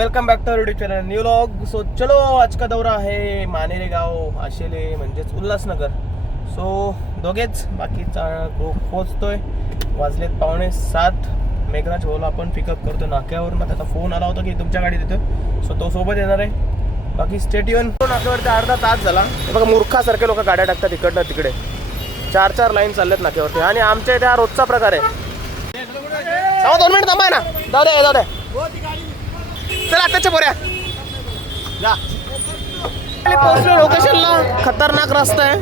Welcome back to YouTube channel new vlog. So चलो आज का दौरा आहे मानेरे गाव आशेले म्हणजेच उल्हासनगर। सो दोघेच बाकीचा पोहोचतोय, वाजलेत 6:45। मेघराज भाऊला आपण पिकअप करतो नाक्यावरून। त्याचा फोन आला होता की तुमच्या गाडीत येतो, सो तो सोबत येणार आहे। बाकी स्टेट येऊन नाक्यावरती अर्धा तास झाला। बघा मूर्खासारखे लोक गाड्या टाकतात इकडनं तिकडे, 4-4 लाईन चाललेत नाक्यावरती आणि आमच्या इथे हा रोजचा प्रकार आहे। 2 मिनिट थांबा ना, जाऊ दे चला आताच्या पोऱ्या जा। पोहोचलो लोकेशनला, खतरनाक रस्ता आहे,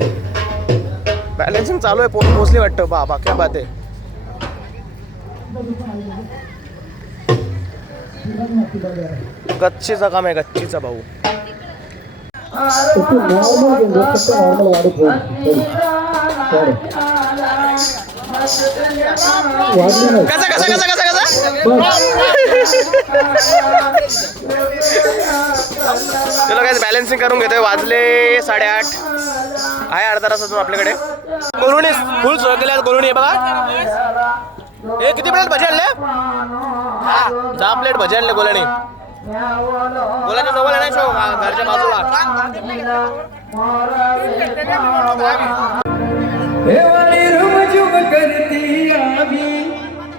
बॅलन्सिंग चालू आहे, पोहोचली वाटतं। बाबा क्या बात आहे। गच्चीचा काम आहे, गच्चीचा भाऊ। चलो काय बॅलन्सिंग करून घेतोय। वाजले 8:30 आहे, अर्धा तास अजून आपल्याकडे। गोलुणी फुल सोय केल्या, गोलुणी बघा। हे किती प्लेट भजी आणले? 10 प्लेट भजी आणले गोलाने। गोलाच्या जवळ नाही शो घरच्या बाजूला। हे वाली रूम झुम करती आम्ही,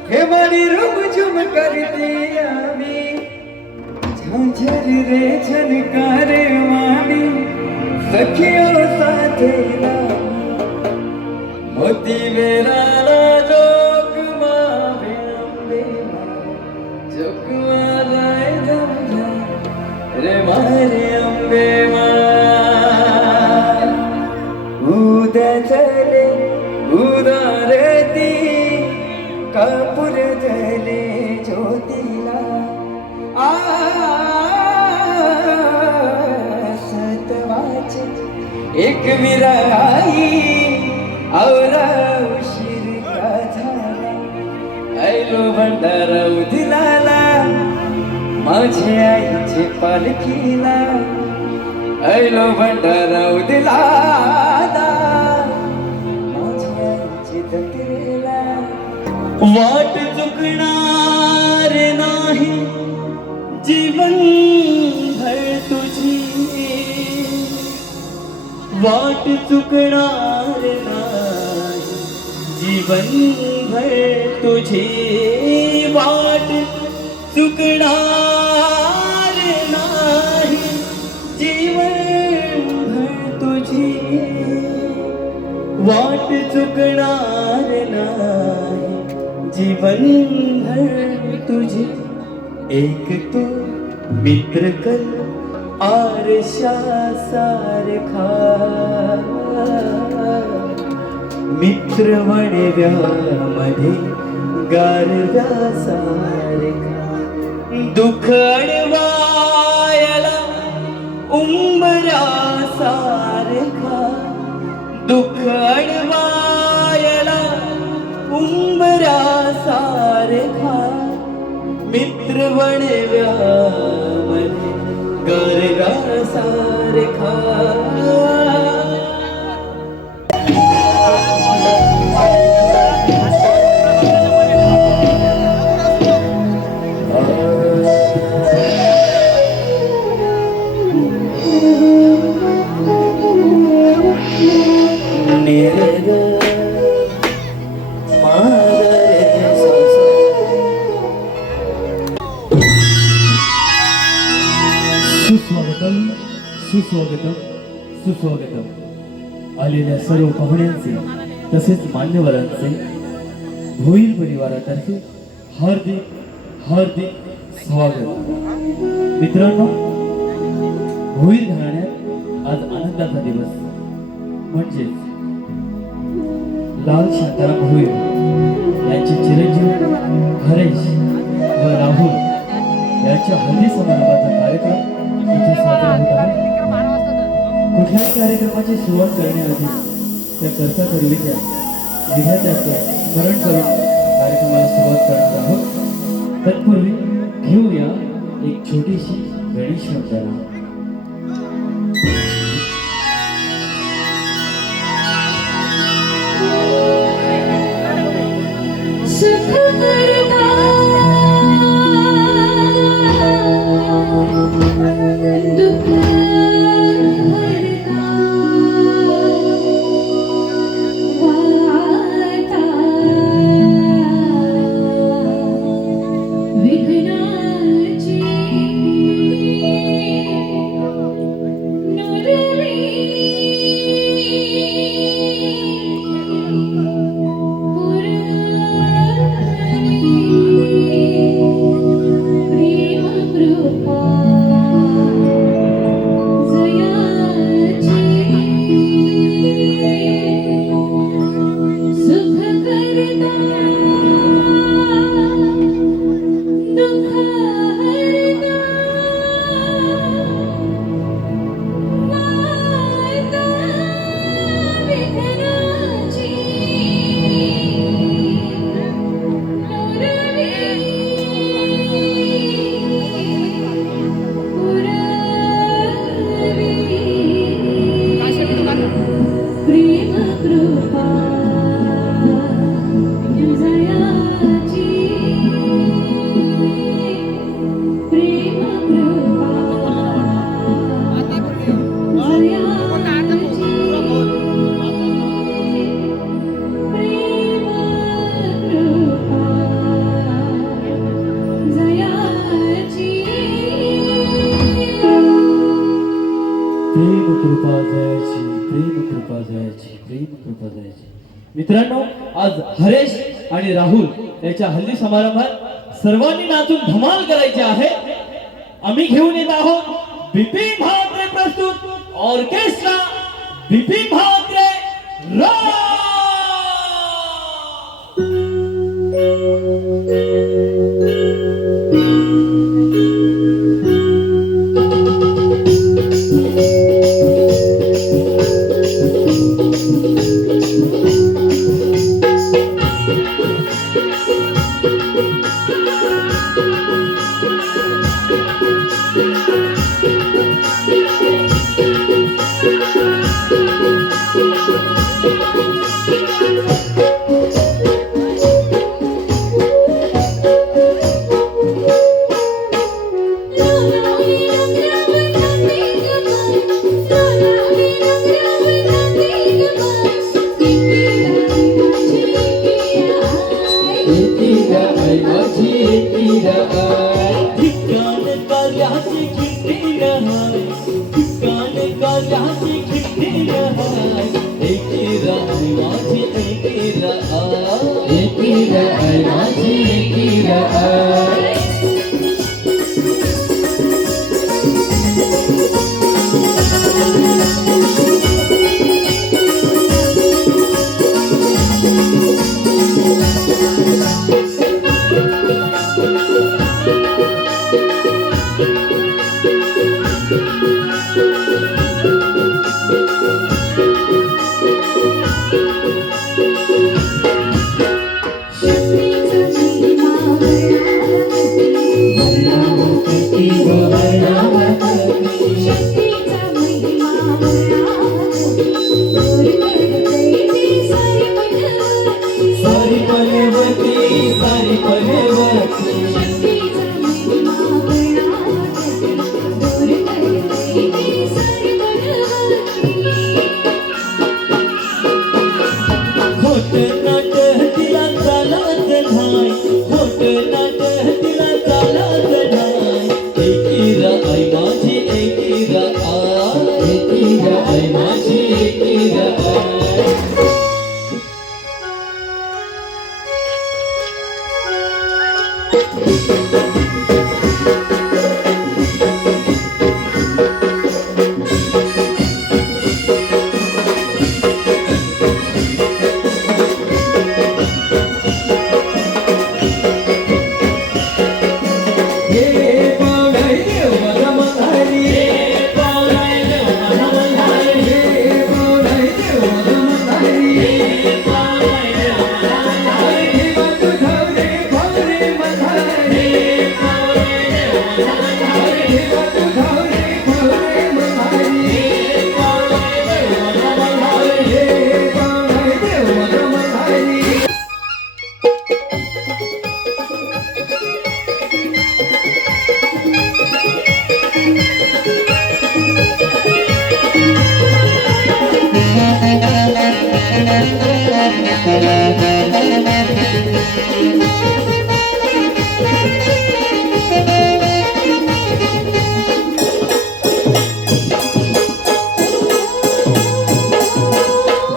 हे वाली रूम झुम करती आम्ही, झांझर रे झनकारे वाणी सखियों साथेला, मोती वेराला जोग मावे अंबे जोग माराय जमजा रे मारे अंबे उद्या चले उदारती कपूर जले ज्योतीला, सतवाची एक विराई औरा उशीर का झाला, ऐलो भंडारा उदिलाला माझ्या आईचे पालखीला, ऐलो भंडारा उदिलाला माझ्या आईचे दत्रेला। वाट चुकणार नाही जीवन भर तुझी, वाट चुकणार नाही जीवन भर तुझी, वाट चुकणार नाही जीवन भर तुझी, वाट चुकणार नाही जीवन भर तुझी। एक तो मित्र कल आरशा सारखा, मित्र वणव्यामध्ये गारव्या सारखा, दुःख अडवायला उंबरा सारखा, दुःख अडवायला उंबरा सारखा, मित्र वणव्यामध्ये गारव्या सारखा। सुस्वागतम सुस्वागतम आलेल्या सर्व पाहुण्यांचे तसेच मान्यवरांचे भोईर परिवारातर्फे हार्दिक हार्दिक स्वागत। मित्रांनो, भोईर घराण्यात आज आनंदाचा दिवस म्हणजेच लाल शांताराम भोईर यांचे चिरंजीव हरेश व राहुल यांच्या हल्दी समारंभाचा कार्यक्रम इथे साजरा होत आहे। कुठल्याही कार्यक्रमाची सुरुवात करण्याआधी त्या कर्ता करवित्या विधात्याचं स्मरण करून कार्यक्रमाला सुरुवात करणार आहोत। तत्पूर्वी घेऊया एक छोटीशी गणेश वंदना। सुख करता कृपा जयाची प्रेम कृपा जयाची प्रेम कृपा जयाची प्रेम कृपा जयाची प्रेम कृपा जयाची प्रेम कृपा जयाची. मित्रांनो, आज हरेश आणि राहुल याच्या हल्दी समारंभात सर्वांनी नाचून धमाल करायची आहे. आम्ही घेऊन येत आहोत बिपिन म्हात्रे प्रस्तुत ऑर्केस्ट्रा बिपिन म्हात्रे राग.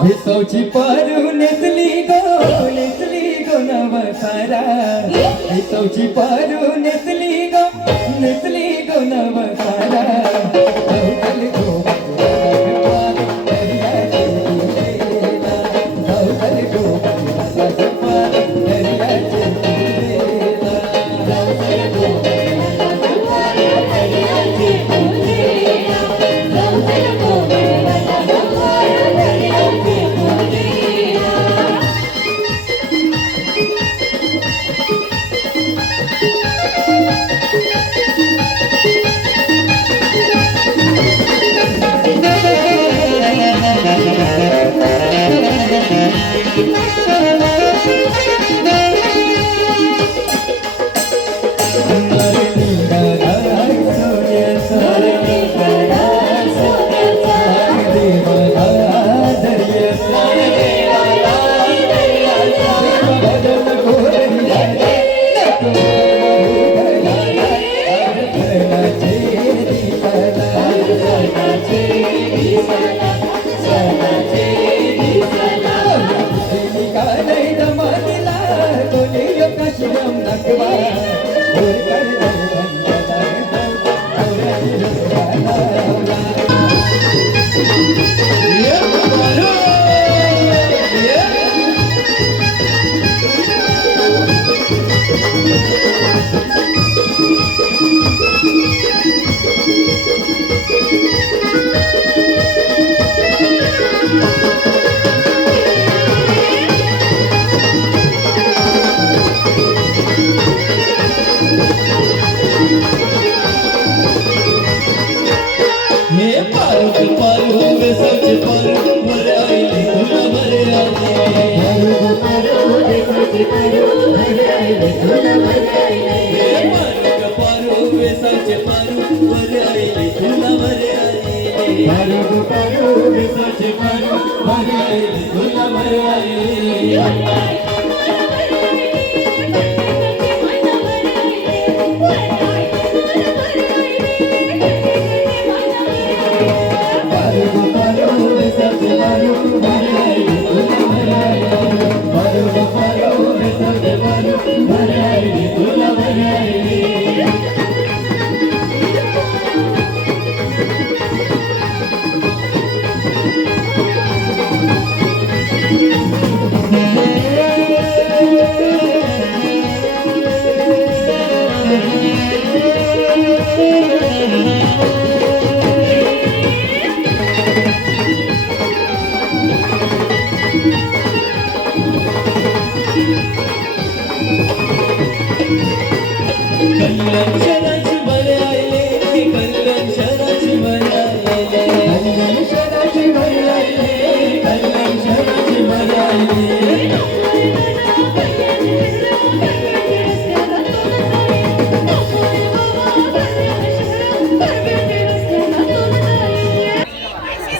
विसवची पारू नेसली गो नवसारा. विसवची पारू नेसली गो नवसारा. धावताल गो बाजूला दर्याची तुरेला. धावताल गो बाजूला दर्याची तुरेला. धावताल गो बाजूला दर्याची तुरेला. धावताल गो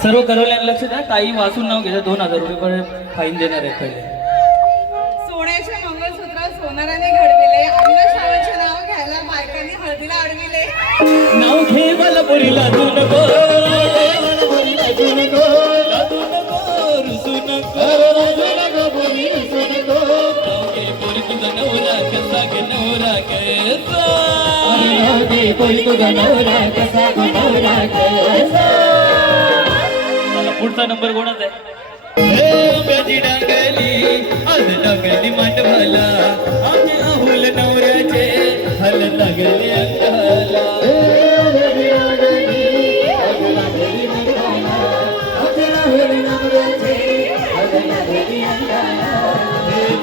सर्व करवल्यानं लक्ष द्या. ताई वाचून नाव घ्यायचं, 2000 रुपये फाईन देणार आहे पहिले. सोन्याचे मंगळसूत्र सोनाराने घडविले, आम्ही श्रावणचे नाव घ्यायला बायकांनी हळदीला अडविले. नाव घे मला पोरी लाजू नको, लाजू नको, रुसू नको, पोरी रुसू नको. नाव घे पोरी तुझा नवरा कसा गे नवरा कसा. नाव घे पोरी तुझा नवरा कसा गे नवरा कसा. पुढचा नंबर कोणाचा आहे? आंब्याची डांगली आज लागली मांडवाला, आम्ही आहुल नवऱ्याचे हल लागले अंगाला.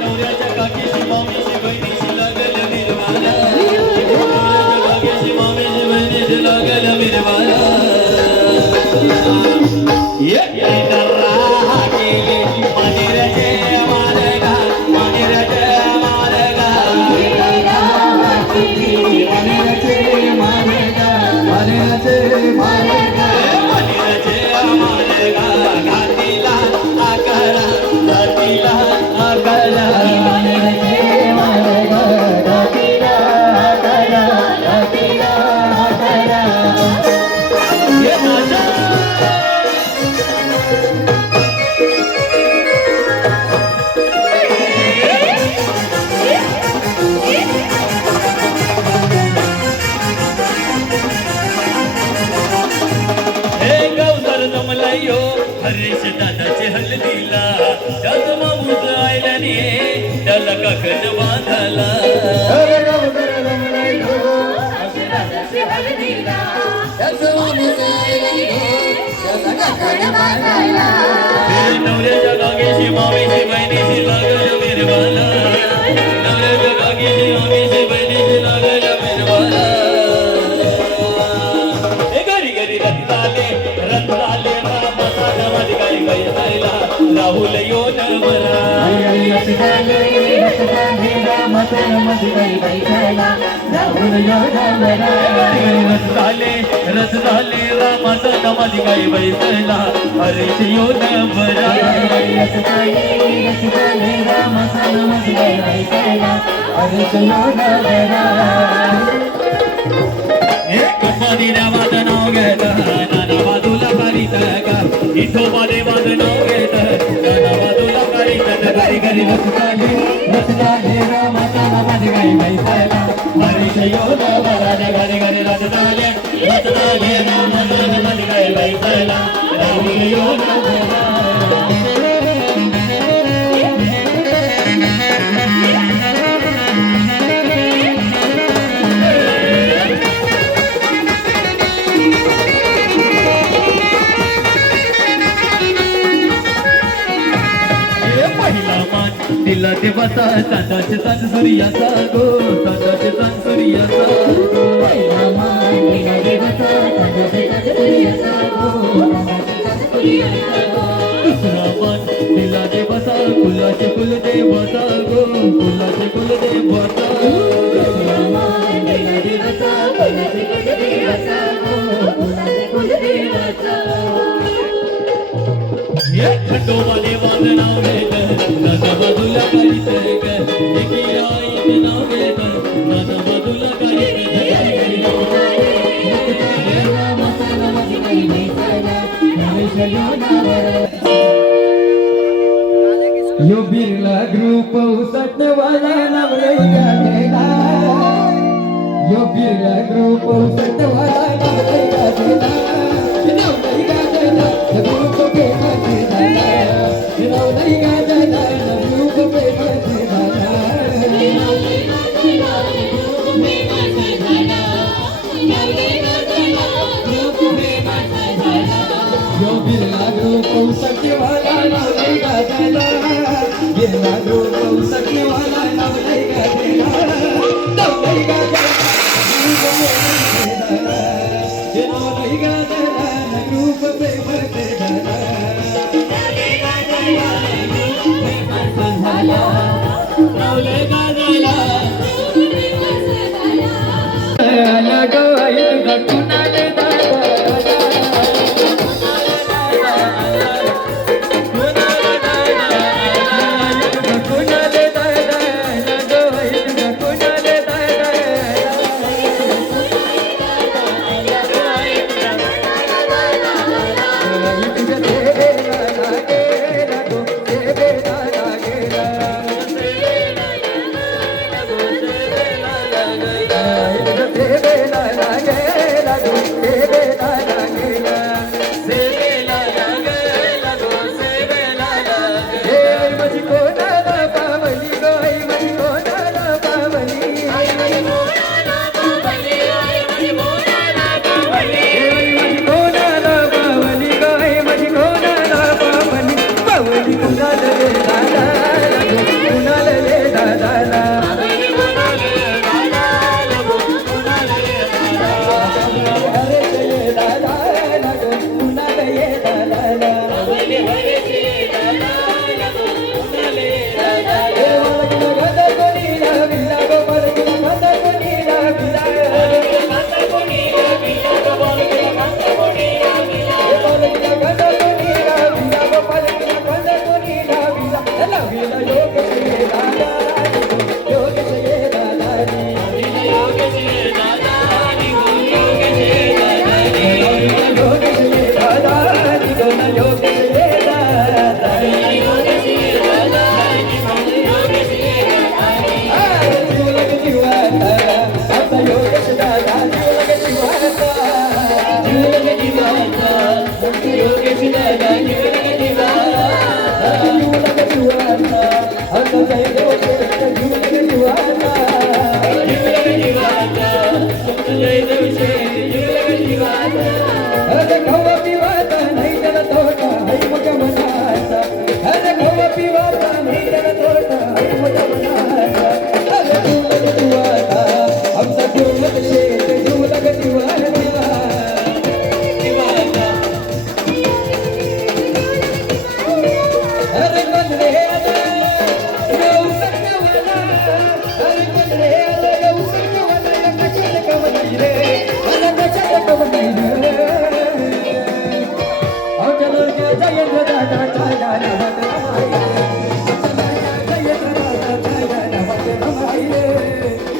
नवऱ्याच्या काकीशी मामीशी बहिणीशी लागल मिरवाला, काकीशी मामीशी बहिणीशी लागल मिरवाला. हरीश दादाचे हल्दीला त्यात मामूज आयल्याने त्याला काकण बांधाला. नवऱ्याच्या गागेशी मामीशी बहिणीशी लागल मिरवाला, नवऱ्याच्या गागेशी मामीशी बहिणीशी लागल मिरवाला. घरी घरी रत्नाले रत्नाले राहुल योन बरा रथ झाले रामाचा नमाज गाई बैसला हरीश योन बरा कंपनीला माझं नाव घेतं नाना बाजूला करीत का इथोबा देवाचं नाव घेतं नाना बाजूला करीत घरी घरी रचताले रामाचा नमाज गाई बैसायला हरीश योन बरा घरी घरी रचताले रामाचा नमाज गाई बैसायला हरीश योन बरा दिला देवाचा चांदाचे चांद सूर्याचा गो चांदाचे चांद सूर्याचा दुसरा मान दिला देवाचा कुलाचे कुल देवाचा गो कुलाचे कुल देवाचा खंडोबा देवाचं नाव घेतं नाना बाजूला करीत एकी आईचं नाव घेतं नाना बाजूला यो बिर्ला ग्रुप उसटवाला नवरे गाठेला यो बिर्ला ग्रुप उसटवाला नवरे गाठेला नवरे गाठेला ग्रुप पे गाठेला नवरे गाठेला ग्रुप पे गाठेला यो बिर्ला ग्रुप उसटवाला नवरे गाठेला बिर्ला ग्रुप उसटवाला नवरे गाठेला नवरे गाठेला ग्रुप पे गाठेला अरे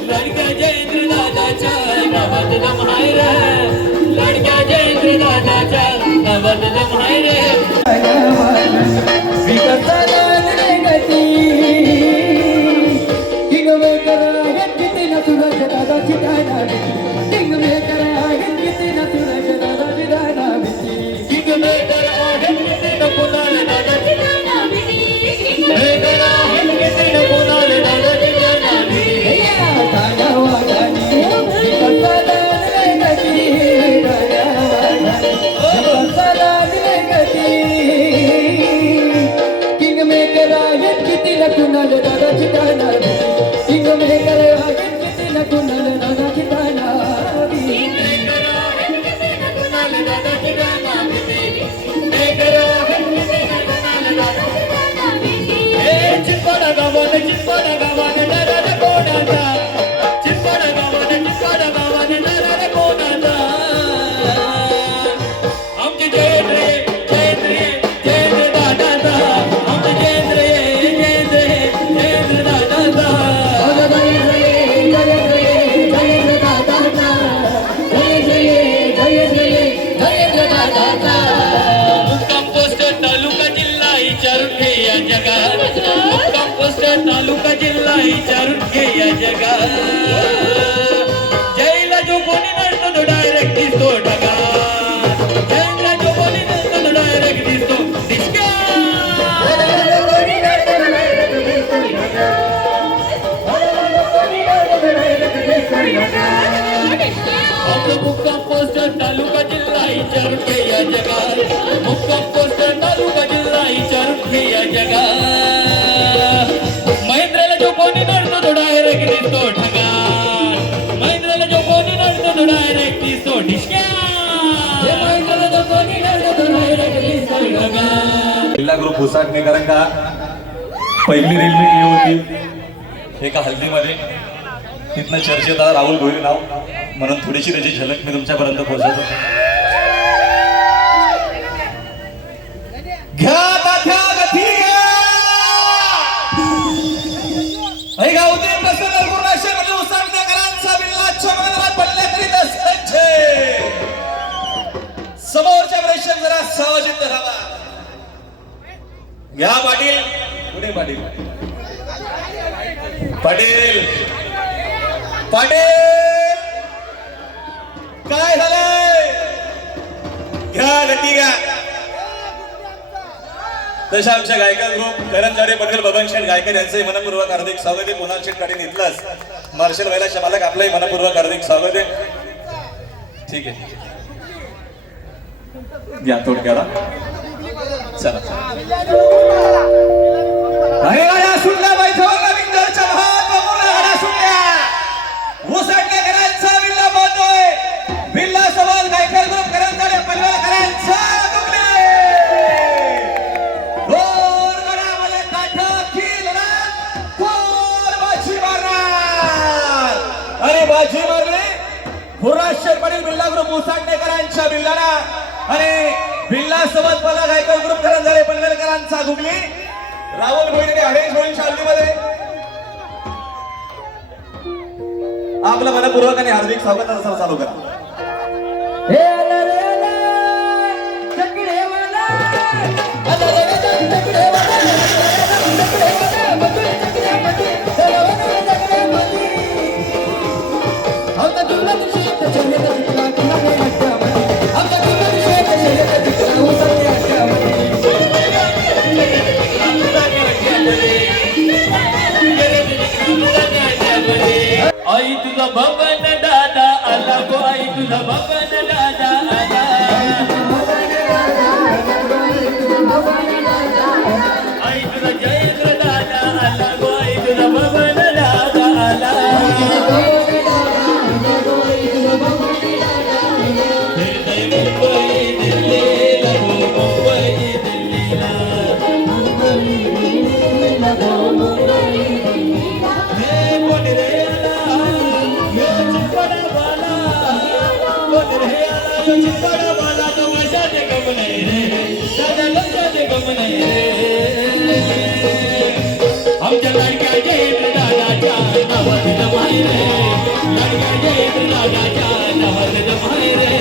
लडक्या जयेंद्र दादाच्या गावातलं माहेर लडक्या जयेंद्र दादाच्या गावातलं माहेर तालुका जिल्हा विचारून घे या जगात जैला जो कोणी नसतो तो डायरेक्ट दिसतो ढगा जैला जो कोणी नसतो तो डायरेक्ट दिसतो डिस्का आपलं मुक्काम पोस्टर तालुका जिल्हा विचारून घे या जगात मुक्काम पोस्टर तालुका जिल्हा विचारून घे या जगात महिंद्राला जो कोणी नडतो तो डायरेक्ट दिसतो ढगा महिंद्राला जो कोणी नडतो तो डायरेक्ट दिसतो ढिशक्या महिंद्राला जो कोणी नडतो तो डायरेक्ट दिसतो ढगा जिल्हा ग्रुप उसाटणेकरां का पहिली रील मी केली होती एका हल्दीमध्ये तिथनं चर्चेत आलं राहुल भोईर नाव म्हणून थोडीशी त्याची झलक मी तुमच्यापर्यंत पोहोचवतो घ्या तात्या गती ऐ गावते प्रसन्न पूर्णाशे म्हणजे उसाटणेकरांचा बिल्लाच्या मंदिरात पडल्या करीत असते समोरच्या प्रेक्षक जरा सावध राहावा घ्या पाटील कुठे पाटील पाटील पाटील काय झालंय घ्या गती घ्या तशा आमच्या गायका ग्रुप करंजारे पटेल बबन शेठ गायकर यांचंही मनपूर्वक हार्दिक स्वागत आहे कुणाल शेठ पाटील इथलाच मार्शल व्हायला मालक आपलंही मनपूर्वक हार्दिक स्वागत आहे ठीक आहे घ्या थोडक्याला चला अरे गाड्या सुटल्या बैठवर नवीन दरच्या महत्वपूर्ण गाड्या सुटल्या उसाटणेकरांचा बिल्ला बोलतोय बिल्ला सोबत गायकर ग्रुप करंजारे पनवेलकरांचा दुगले गोर गडामध्ये काठ किलणार गोर बाजी मारणार अरे बाजी मारली हुराशेर पाटील बिल्ला ग्रुप उसाटणेकरांच्या बिल्लाला अरे बिल्ला सोबत मला गायकर ग्रुप करंजारे पनवेलकरांचा दुगली राहुल भोईर हरेश भोईर शाळेमध्ये आपलं मनपूर्वक आणि हार्दिक स्वागत असं चालू करा आई तुझा बबन दादा आला गो आई तुझा बबन दादा आला आई तुझा जयेंद्र दादा आला गो आई तुझा बबन दादा आला फिरतय मुंबई दिल्लीला गो मुंबई दिल्लीला आला गो मुंबई दिल्लीला हे कोण रे आला यो चिपळवाला कोण रे आला यो चिपळवाला तो मजात गम नाही रे सदा लक्षात गम नाही रे आमच्या लाडक्या जयेंद्रदादाच्या नावात जमाई रे लाडक्या जयेंद्रदादाच्या नावात जमाई रे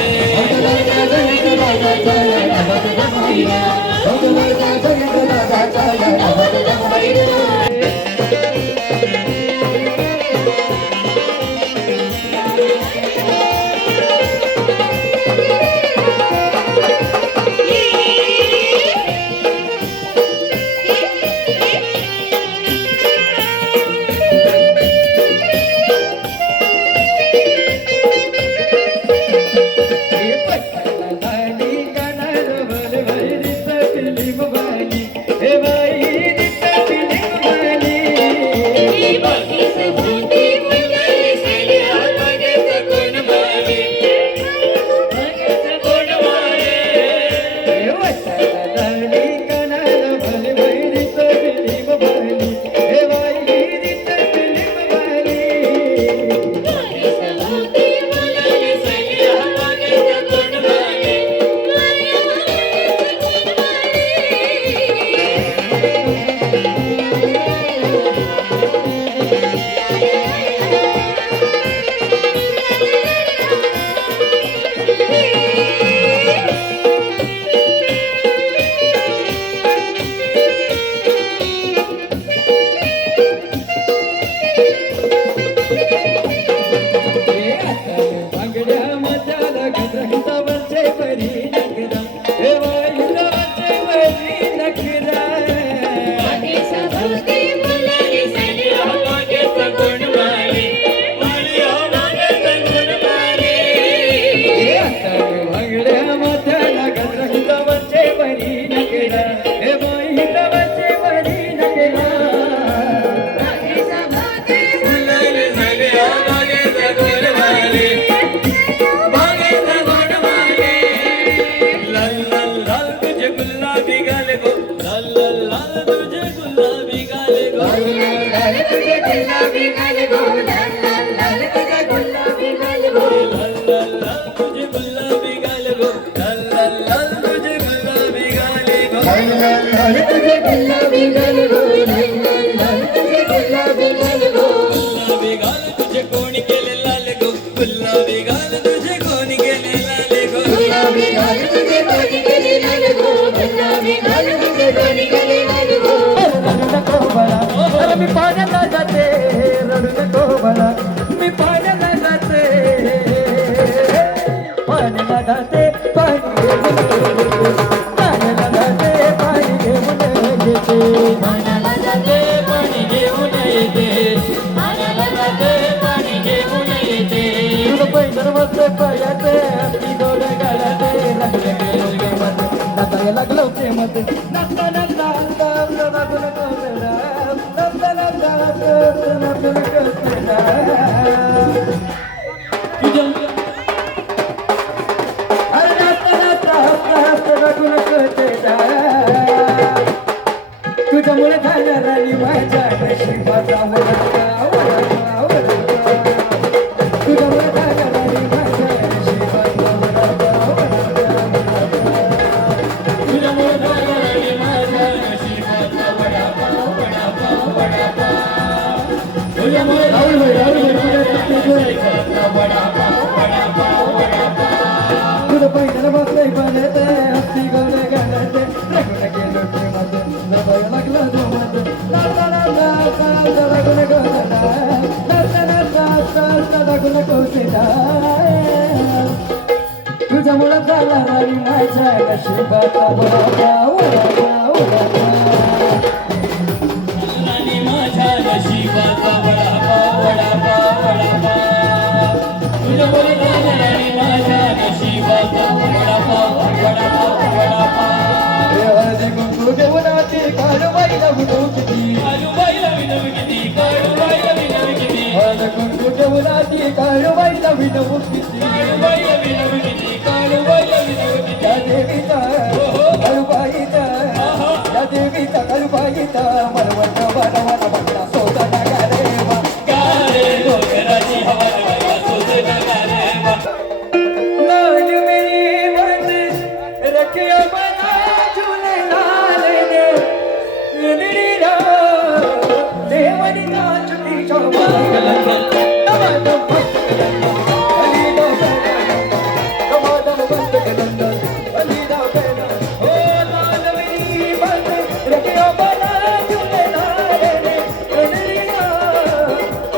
मी पाण्याला जाते रडू नको मला मी पाण्याला जाते पाण्याला जाते पाण्याला जाते पाणी घेऊन येते पाण्याला जाते पाणी घेऊन येते पाण्याला जाते पाणी घेऊन येते तुला पैदल बसते पायाते ती गोड गालाते लागले गमत नाचायला लागलो प्रेमत नाचता नाचता लागून तुझ्यामुळे झाल्या राणी माझ्या नशिबाचा वळका तुझ्यामुळे झाल्या राणी माझ्या नशिबाचा वळका तुझ्यामुळे झाल्या राणी माझ्या नशिबाचा वडापाव तुझ्यामुळे राहुल तुझं पैदल बसलंय बनत हस्ती गवलं गाणत लागून गेलो प्रेमात जबाय लागला जोमात लागून लागून कौशिला तुझ्यामुळं झाला राणी माझ्या नशिबाचा वडापाव राणी माझ्या नशिबाचा वडापाव तुझ्यामुळे झाला राणी माझ्या नशिबाचा वडापाव हळदी कुंकू घेऊन आती काळूबाईला विनव किती हळदी कुंकू घेऊन आती काळूबाईला विनव किती त्या देवीचा काळूबाईचा मलवट हवन भरला सोदना गरेवा गारे घोगराची हवा नवाला सोजना गारेवा लाज मेरी मर्द रखियो बना झूले लाल ने नीरा देवनी का चुटी चौबा नवादम बंद करना अलीदा बेना नवादम बंद करना अलीदा बेना ओ लाज मेरी मर्द रखियो बना झूले लाल ने नीरा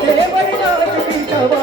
देवनी का चुटी चौबा